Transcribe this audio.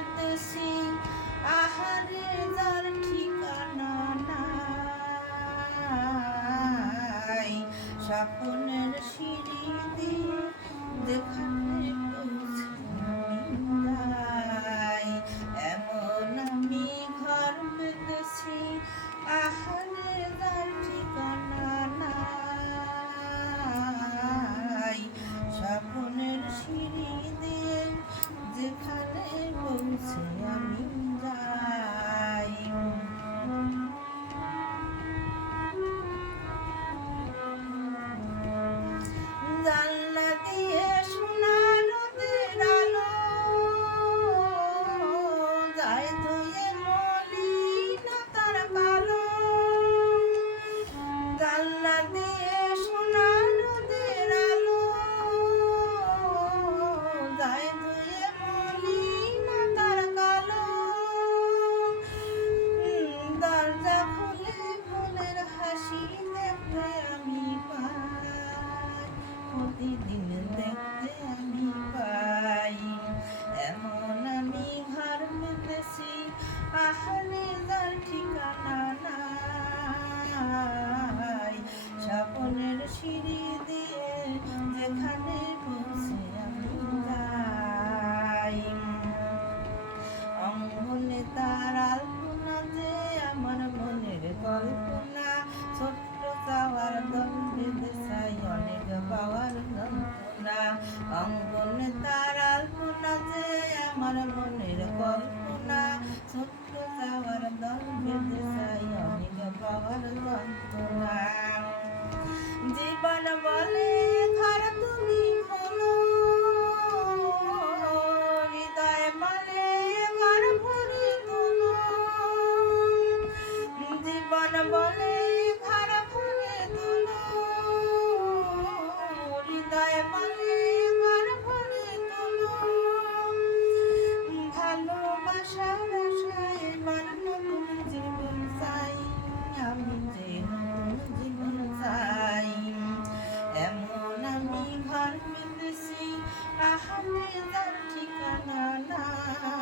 পেতেছি, আহারে যার ঠিকানা নাই। স্বপ্নের সিঁড়ি দিয়ে যেখানে পৌঁছে আমি যাই, এমন আমি ঘর পেতেছি, আহারে যার ঠিকানা নাই। স্বপ্নের সিঁড়ি দিয়ে যেখানে পৌঁছে আমি যাই। জানলা দিয়ে সোনা রোদের আলো যায় ধুয়ে মলিনতার কালো। জানলা দিয়ে সোনা রোদের আলো যায় ধুয়ে মলিনতার কালো। দরজা খুলে ফুলের হাসি দেখতে আমি পাই, প্রতিদিন দেখতে আমি পাই, এমন আমি ঘর পেতেছি, আহারে যার ঠিকানা নাই। স্বপ্নের সিঁড়ি দিয়ে যেখানে পৌঁছে আমি যাই, অঙ্গনে তার আলপনা যে আমার মনের কল্পনা। ছোট্ট চাওয়ার দল বেঁধে চাই অনেক পাওয়ার যন্ত্রণা। অঙ্গনে তার আলপনা যে আমার মনের কল্পনা। ছোট্ট চাওয়ার দল বেঁধে চাই অনেক পাওয়ার যন্ত্রণা। জীবন বলে ঘর তুমি খোলো, হৃদয় বলে ঘর ভরে তোলো। জীবন বলে ঘর ভরে তোলো, হৃদয় বলে ঘর ভরে তোলো। ভালোবাসার আশায় এবার নতুন জীবন চাই, আমি যে নতুন জীবন চাই, এমন আমি ঘর পেতেছি, আহারে যার ঠিকানা নাই।